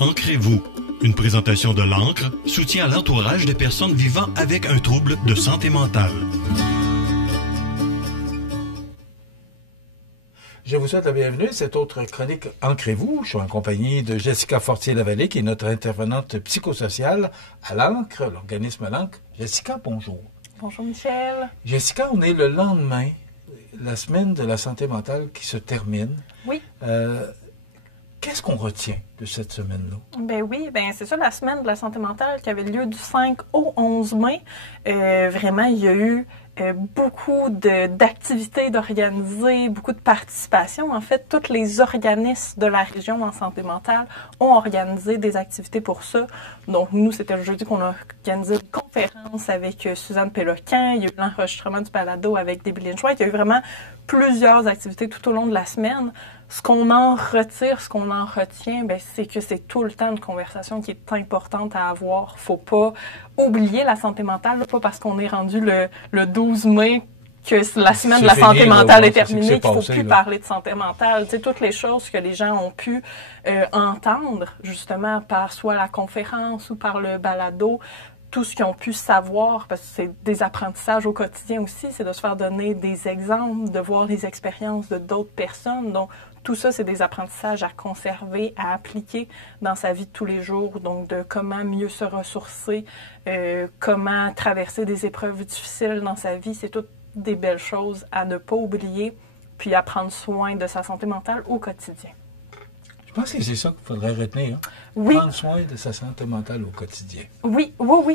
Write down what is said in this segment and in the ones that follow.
Ancrez-vous. Une présentation de l'ANCRE, soutien à l'entourage des personnes vivant avec un trouble de santé mentale. Je vous souhaite la bienvenue à cette autre chronique Ancrez-vous. Je suis en compagnie de Jessica Fortier-Lavallée, qui est notre intervenante psychosociale à l'ANCRE, l'organisme l'ANCRE. Jessica, bonjour. Bonjour Michel. Jessica, on est le lendemain, la semaine de la santé mentale qui se termine. Oui. Qu'est-ce qu'on retient de cette semaine-là? Ben oui, c'est ça, la semaine de la santé mentale qui avait lieu du 5 au 11 mai. Vraiment, il y a eu beaucoup d'activités d'organiser, beaucoup de participation. En fait, tous les organismes de la région en santé mentale ont organisé des activités pour ça. Donc, nous, c'était le jeudi qu'on a organisé une conférence avec Suzanne Péloquin. Il y a eu l'enregistrement du balado avec Debbie Lynch-White. Il y a eu vraiment plusieurs activités tout au long de la semaine. Ce qu'on en retire, ce qu'on en retient, c'est que c'est tout le temps une conversation qui est importante à avoir. Faut pas oublier la santé mentale, là, pas parce qu'on est rendu le 12 mai que la semaine de la santé mentale est terminée, qu'il ne faut plus parler de santé mentale. Tu sais, toutes les choses que les gens ont pu entendre, justement, par soit la conférence ou par le balado, tout ce qu'ils ont pu savoir, parce que c'est des apprentissages au quotidien aussi, c'est de se faire donner des exemples, de voir les expériences de d'autres personnes. Donc, tout ça, c'est des apprentissages à conserver, à appliquer dans sa vie de tous les jours. Donc, de comment mieux se ressourcer, comment traverser des épreuves difficiles dans sa vie. C'est toutes des belles choses à ne pas oublier, puis à prendre soin de sa santé mentale au quotidien. Je pense que c'est ça qu'il faudrait retenir. Hein? Oui. Prendre soin de sa santé mentale au quotidien. Oui,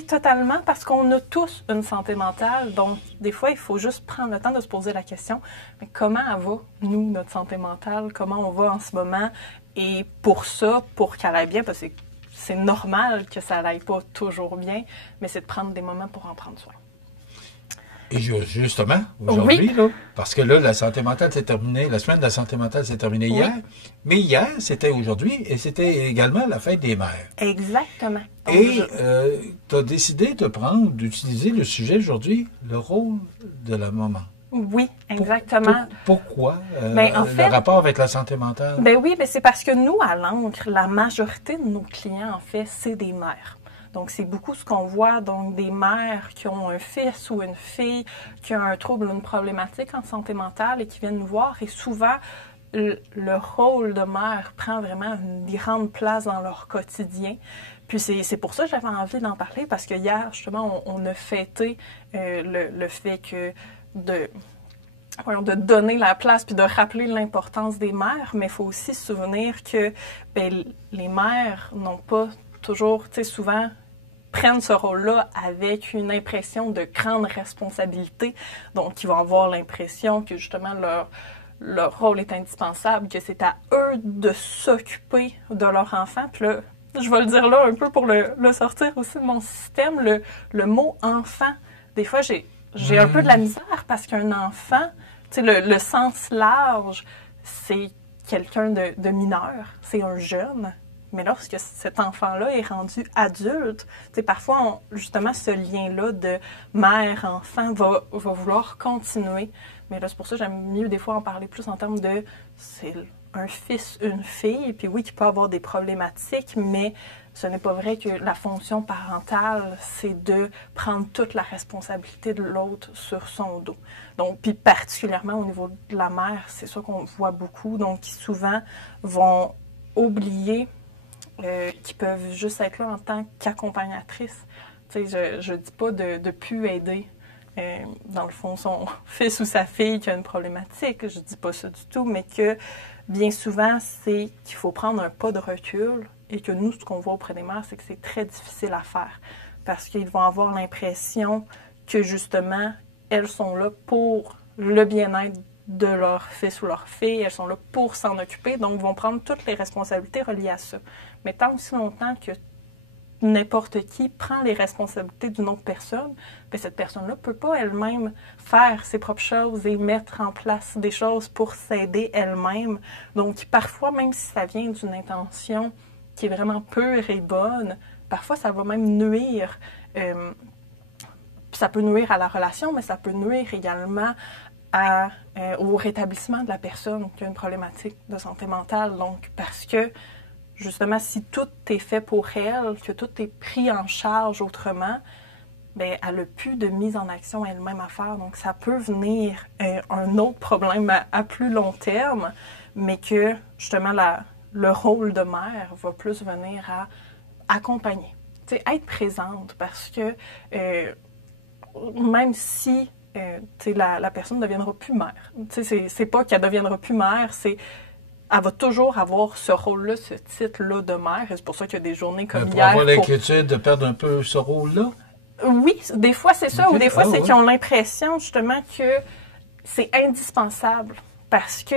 totalement, parce qu'on a tous une santé mentale. Donc, des fois, il faut juste prendre le temps de se poser la question, mais comment va, nous, notre santé mentale? Comment on va en ce moment? Et pour ça, pour qu'elle aille bien, parce que c'est normal que ça n'aille pas toujours bien, mais c'est de prendre des moments pour en prendre soin. Et justement, aujourd'hui, oui. là, parce que là, la santé mentale s'est terminée, la semaine de la santé mentale s'est terminée hier, mais hier, c'était aujourd'hui, et c'était également la fête des mères. Exactement. Et tu as décidé d'utiliser le sujet aujourd'hui, le rôle de la maman. Oui, exactement. Pourquoi en fait, le rapport avec la santé mentale? C'est parce que nous, à l'ANCRE, la majorité de nos clients, en fait, c'est des mères. Donc, c'est beaucoup ce qu'on voit, donc des mères qui ont un fils ou une fille qui a un trouble, une problématique en santé mentale et qui viennent nous voir. Et souvent, le rôle de mère prend vraiment une grande place dans leur quotidien. Puis c'est pour ça que j'avais envie d'en parler, parce que hier, justement, on a fêté le fait que de donner la place puis de rappeler l'importance des mères, mais il faut aussi se souvenir que les mères n'ont pas toujours, tu sais, souvent prennent ce rôle-là avec une impression de grande responsabilité. Donc, ils vont avoir l'impression que, justement, leur rôle est indispensable, que c'est à eux de s'occuper de leur enfant. Puis là, je vais le dire là un peu pour le sortir aussi de mon système, le mot « enfant », des fois, j'ai un peu de la misère parce qu'un enfant, tu sais, le sens large, c'est quelqu'un de mineur, c'est un jeune. Mais lorsque cet enfant-là est rendu adulte, parfois, justement, ce lien-là de mère-enfant va vouloir continuer. Mais là, c'est pour ça que j'aime mieux des fois en parler plus en termes de c'est un fils, une fille, puis oui, qui peut avoir des problématiques, mais ce n'est pas vrai que la fonction parentale, c'est de prendre toute la responsabilité de l'autre sur son dos. Donc, puis particulièrement au niveau de la mère, c'est ça qu'on voit beaucoup, donc qui souvent vont oublier qui peuvent juste être là en tant qu'accompagnatrice. Tu sais, je dis pas de plus aider, dans le fond, son fils ou sa fille qui a une problématique. Je dis pas ça du tout, mais que bien souvent, c'est qu'il faut prendre un pas de recul et que nous, ce qu'on voit auprès des mères, c'est que c'est très difficile à faire parce qu'ils vont avoir l'impression que, justement, elles sont là pour le bien-être de leur fils ou leur fille, elles sont là pour s'en occuper, donc vont prendre toutes les responsabilités reliées à ça. Mais tant aussi longtemps que n'importe qui prend les responsabilités d'une autre personne, bien, cette personne-là ne peut pas elle-même faire ses propres choses et mettre en place des choses pour s'aider elle-même. Donc, parfois, même si ça vient d'une intention qui est vraiment pure et bonne, parfois, ça va même nuire. Ça peut nuire à la relation, mais ça peut nuire également au rétablissement de la personne qui a une problématique de santé mentale. Donc, parce que justement, si tout est fait pour elle, que tout est pris en charge autrement, bien, elle n'a plus de mise en action elle-même à faire. Donc, ça peut venir un autre problème à plus long terme, mais que, justement, le rôle de mère va plus venir à accompagner. Tu sais, être présente, parce que même si la personne ne deviendra plus mère, c'est pas qu'elle ne deviendra plus mère, elle va toujours avoir ce rôle-là, ce titre-là de mère. Et c'est pour ça qu'il y a des journées comme pour hier. Avoir l'inquiétude de perdre un peu ce rôle-là? Oui, des fois c'est ça, Okay. ou des fois c'est ouais. qu'ils ont l'impression justement que c'est indispensable parce que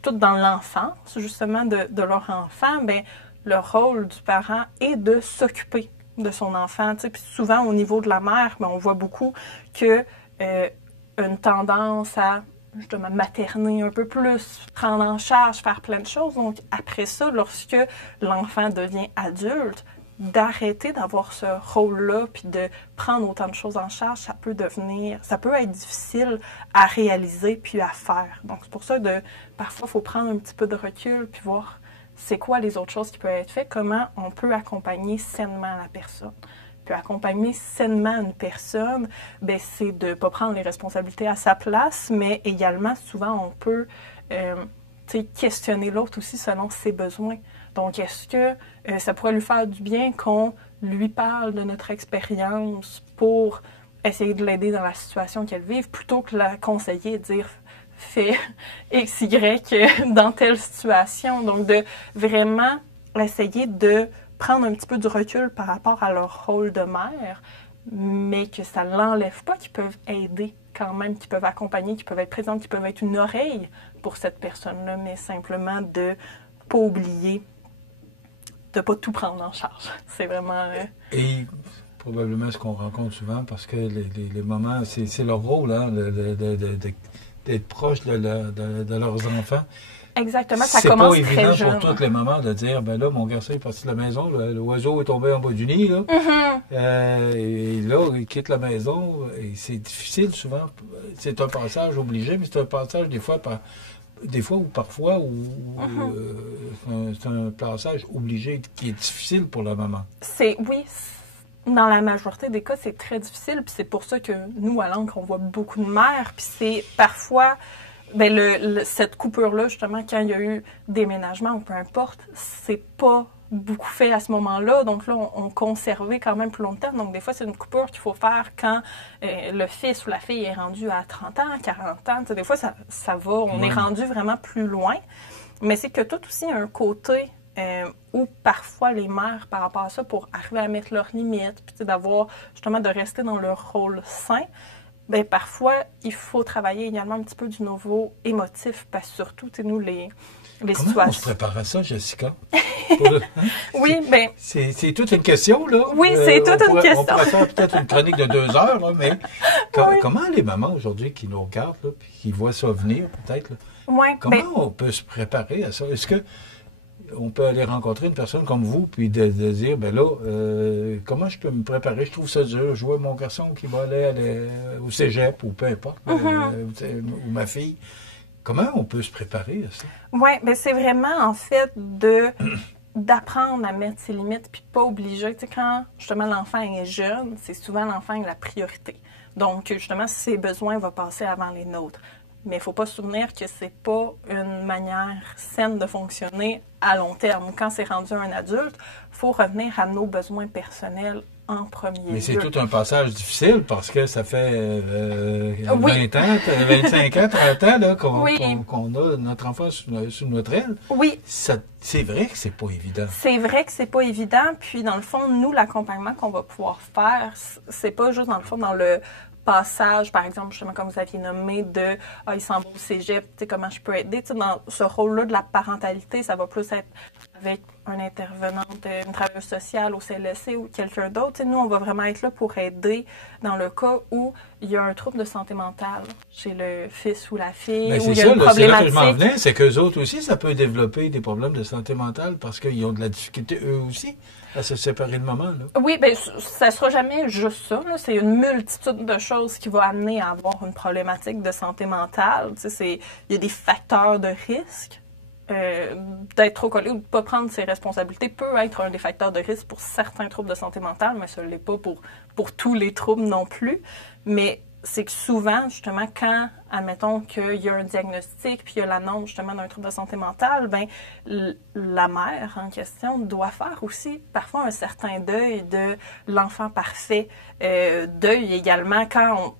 tout dans l'enfance, justement, de leur enfant, ben, le rôle du parent est de s'occuper de son enfant. Puis souvent, au niveau de la mère, ben, on voit beaucoup que une tendance à justement materner un peu plus, prendre en charge, faire plein de choses. Donc, après ça, lorsque l'enfant devient adulte, d'arrêter d'avoir ce rôle-là puis de prendre autant de choses en charge, ça peut être difficile à réaliser puis à faire. Donc, c'est pour ça parfois, il faut prendre un petit peu de recul puis voir c'est quoi les autres choses qui peuvent être faites, comment on peut accompagner sainement la personne. Puis accompagner sainement une personne, ben, c'est de ne pas prendre les responsabilités à sa place, mais également, souvent, on peut questionner l'autre aussi selon ses besoins. Donc, est-ce que ça pourrait lui faire du bien qu'on lui parle de notre expérience pour essayer de l'aider dans la situation qu'elle vive, plutôt que la conseiller et dire « fais X, Y dans telle situation ». Donc, de vraiment essayer de prendre un petit peu du recul par rapport à leur rôle de mère, mais que ça ne l'enlève pas, qu'ils peuvent aider quand même, qu'ils peuvent accompagner, qu'ils peuvent être présents, qu'ils peuvent être une oreille pour cette personne-là, mais simplement de ne pas oublier de ne pas tout prendre en charge. C'est vraiment... Et probablement ce qu'on rencontre souvent, parce que les mamans, c'est leur rôle, hein, d'être proche de leurs enfants. Exactement, ça commence très jeune. C'est pas évident pour toutes les mamans de dire, ben là, mon garçon est parti de la maison, l'oiseau est tombé en bas du nid, là. Mm-hmm. Et là, il quitte la maison, et c'est difficile souvent. C'est un passage obligé, mais c'est un passage des fois ou parfois, c'est un passage obligé qui est difficile pour la maman. Oui, dans la majorité des cas, c'est très difficile. Puis c'est pour ça que nous, à l'Ancre, on voit beaucoup de mères. Puis c'est parfois, ben cette coupure-là, justement, quand il y a eu déménagement ou peu importe, c'est pas beaucoup fait à ce moment-là. Donc là, on conservait quand même plus longtemps. Donc des fois, c'est une coupure qu'il faut faire quand le fils ou la fille est rendu à 30 ans, 40 ans. Des fois, ça va, on est rendu vraiment plus loin. Mais c'est que tout aussi un côté où parfois les mères, par rapport à ça, pour arriver à mettre leurs limites, puis d'avoir justement de rester dans leur rôle sain, bien, parfois, il faut travailler également un petit peu du niveau émotif, parce que surtout, nous, les situations... Comment on se prépare à ça, Jessica? Oui, bien... C'est toute une question, là. Oui, c'est toute une question. On pourrait faire peut-être une chronique de 2 heures, là, mais comment les mamans aujourd'hui qui nous regardent, là, puis qui voient ça venir, peut-être, là, comment on peut se préparer à ça? Est-ce que on peut aller rencontrer une personne comme vous, puis de dire, ben là, comment je peux me préparer? Je trouve ça dur. Je vois mon garçon qui va aller au cégep, ou peu importe, ou ma fille. Comment on peut se préparer à ça? Oui, bien c'est vraiment, en fait, d'apprendre à mettre ses limites, puis pas obliger. Tu sais, quand, justement, l'enfant est jeune, c'est souvent l'enfant qui a la priorité. Donc, justement, ses besoins vont passer avant les nôtres. Mais il ne faut pas se souvenir que c'est pas une manière saine de fonctionner à long terme. Quand c'est rendu un adulte, il faut revenir à nos besoins personnels en premier lieu. Mais c'est tout un passage difficile parce que ça fait 20 ans, 25 ans, 30 ans là, qu'on a notre enfant sous notre aile. Oui. C'est vrai que c'est pas évident. C'est vrai que c'est pas évident. Puis, dans le fond, nous, l'accompagnement qu'on va pouvoir faire, c'est pas juste, dans le fond, dans le passage, par exemple, justement, comme vous aviez nommé, de « il s'en va au cégep, tu sais, comment je peux aider ?» Dans ce rôle-là de la parentalité, ça va plus être avec un intervenante, une travailleuse sociale au CLSC ou quelqu'un d'autre. Nous, on va vraiment être là pour aider dans le cas où il y a un trouble de santé mentale chez le fils ou la fille, où il y a une problématique. C'est là que je m'en venais, c'est qu'eux autres aussi, ça peut développer des problèmes de santé mentale parce qu'ils ont de la difficulté, eux aussi, à se séparer de maman. Là. Oui, bien, ça ne sera jamais juste ça. Là. C'est une multitude de choses qui vont amener à avoir une problématique de santé mentale. Tu sais, il y a des facteurs de risque d'être trop collé ou de ne pas prendre ses responsabilités peut être un des facteurs de risque pour certains troubles de santé mentale, mais ça ne l'est pas pour tous les troubles non plus. Mais c'est que souvent, justement, quand, admettons qu'il y a un diagnostic, puis il y a l'annonce, justement, d'un trouble de santé mentale, ben la mère en question doit faire aussi parfois un certain deuil de l'enfant parfait. Deuil également quand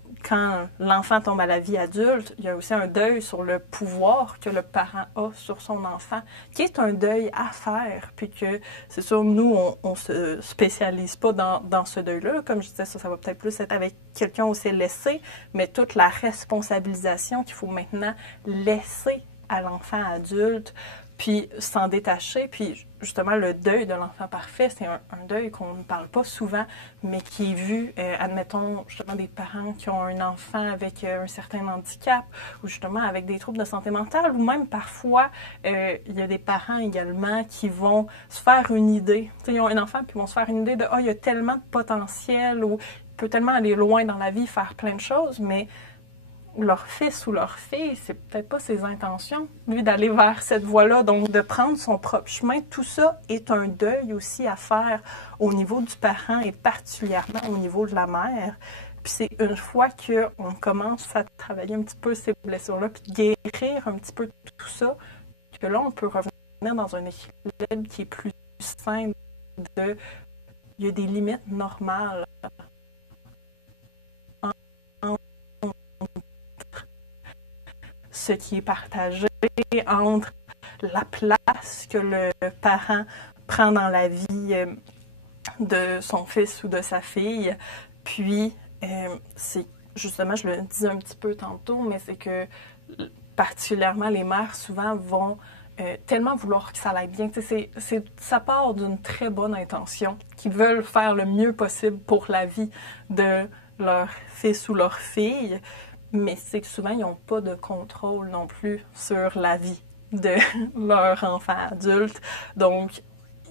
l'enfant tombe à la vie adulte, il y a aussi un deuil sur le pouvoir que le parent a sur son enfant, qui est un deuil à faire, puis que, c'est sûr, nous, on se spécialise pas dans ce deuil-là. Comme je disais, ça va peut-être plus être avec quelqu'un au CLSC, mais toute la responsabilisation qu'il faut maintenant laisser à l'enfant adulte, puis s'en détacher, puis justement le deuil de l'enfant parfait, c'est un deuil qu'on ne parle pas souvent, mais qui est vu, admettons, justement des parents qui ont un enfant avec un certain handicap, ou justement avec des troubles de santé mentale, ou même parfois, il y a des parents également qui vont se faire une idée. T'sais, ils ont un enfant, puis ils vont se faire une idée de « Ah, il y a tellement de potentiel », ou il peut tellement aller loin dans la vie, faire plein de choses, mais leur fils ou leur fille, c'est peut-être pas ses intentions, lui, d'aller vers cette voie-là, donc de prendre son propre chemin. Tout ça est un deuil aussi à faire au niveau du parent et particulièrement au niveau de la mère. Puis c'est une fois qu'on commence à travailler un petit peu ces blessures-là, puis guérir un petit peu tout ça, que là, on peut revenir dans un équilibre qui est plus sain de... Il y a des limites normales ce qui est partagé entre la place que le parent prend dans la vie de son fils ou de sa fille. Puis, c'est justement, je le dis un petit peu tantôt, mais c'est que particulièrement les mères souvent vont tellement vouloir que ça aille bien. Ça part d'une très bonne intention, qu'ils veulent faire le mieux possible pour la vie de leur fils ou leur fille. Mais c'est que souvent, ils n'ont pas de contrôle non plus sur la vie de leur enfant adulte. Donc,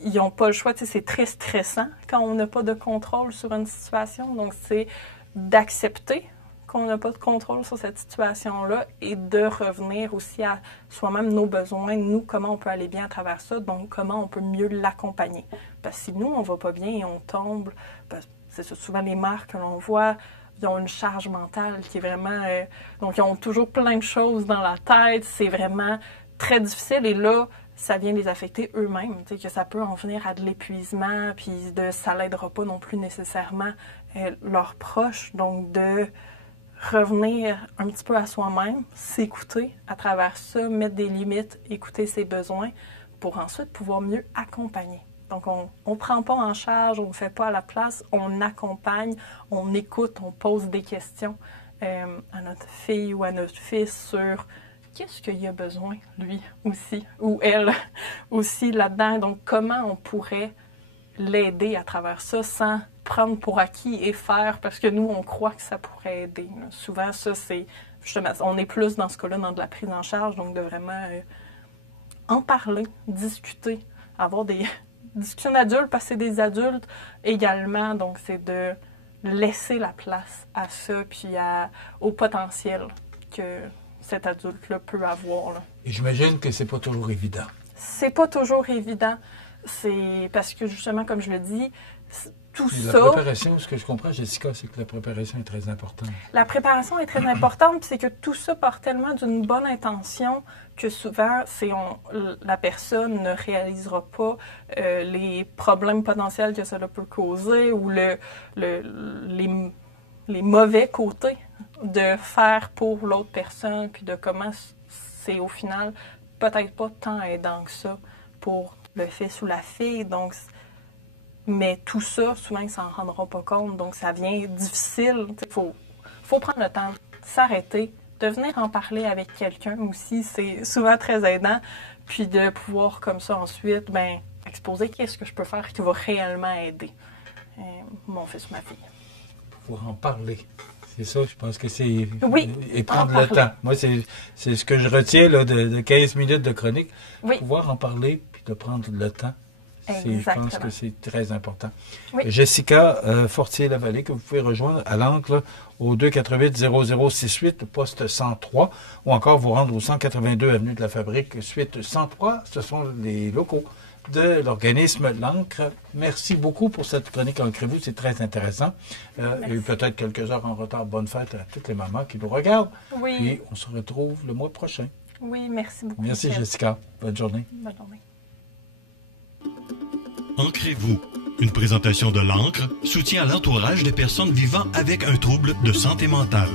ils n'ont pas le choix. C'est très stressant quand on n'a pas de contrôle sur une situation. Donc, c'est d'accepter qu'on n'a pas de contrôle sur cette situation-là et de revenir aussi à soi-même nos besoins, nous, comment on peut aller bien à travers ça, donc comment on peut mieux l'accompagner. Parce que si nous, on ne va pas bien et on tombe, c'est souvent les mères que l'on voit, ils ont une charge mentale qui est vraiment... donc, ils ont toujours plein de choses dans la tête. C'est vraiment très difficile. Et là, ça vient les affecter eux-mêmes. Que ça peut en venir à de l'épuisement, puis ça l'aidera pas non plus nécessairement leurs proches. Donc, de revenir un petit peu à soi-même, s'écouter à travers ça, mettre des limites, écouter ses besoins, pour ensuite pouvoir mieux accompagner. Donc, on ne prend pas en charge, on ne fait pas à la place, on accompagne, on écoute, on pose des questions à notre fille ou à notre fils sur qu'est-ce qu'il a besoin, lui aussi, ou elle aussi là-dedans. Donc, comment on pourrait l'aider à travers ça sans prendre pour acquis et faire parce que nous, on croit que ça pourrait aider. Souvent, ça, c'est justement, on est plus dans ce cas-là, dans de la prise en charge, donc de vraiment en parler, discuter, avoir des discussions d'adultes, parce que c'est des adultes également, donc c'est de laisser la place à ça, puis au potentiel que cet adulte-là peut avoir. Là. Et j'imagine que c'est pas toujours évident. C'est pas toujours évident. C'est parce que, justement, comme je le dis, tout ça... La préparation, ce que je comprends, Jessica, c'est que la préparation est très importante. La préparation est très importante, puis c'est que tout ça part tellement d'une bonne intention que souvent, la personne ne réalisera pas les problèmes potentiels que cela peut causer ou les mauvais côtés de faire pour l'autre personne, puis de comment c'est au final peut-être pas tant aidant que ça pour le fils ou la fille. Donc, mais tout ça, souvent, ils ne s'en rendront pas compte. Donc, ça devient difficile. Il faut prendre le temps, s'arrêter, de venir en parler avec quelqu'un aussi. C'est souvent très aidant. Puis de pouvoir, comme ça, ensuite, exposer qu'est-ce que je peux faire qui va réellement aider mon fils ou ma fille. Pouvoir en parler. C'est ça, je pense que c'est... Oui, et prendre le temps. Moi, c'est ce que je retiens là, de 15 minutes de chronique. Oui. Pouvoir en parler, puis de prendre le temps Je pense que c'est très important. Oui. Jessica Fortier-Lavallée, que vous pouvez rejoindre à l'Ancre au 248-0068, poste 103, ou encore vous rendre au 182 avenue de la Fabrique, suite 103. Ce sont les locaux de l'organisme L'Ancre. Merci beaucoup pour cette chronique Ancrez-vous, c'est très intéressant. Il y a eu peut-être quelques heures en retard. Bonne fête à toutes les mamans qui nous regardent. Oui. Et on se retrouve le mois prochain. Oui, merci beaucoup. Merci Jessica. Bonne journée. Bonne journée. Ancrez-vous. Une présentation de l'Ancre, soutien à l'entourage des personnes vivant avec un trouble de santé mentale.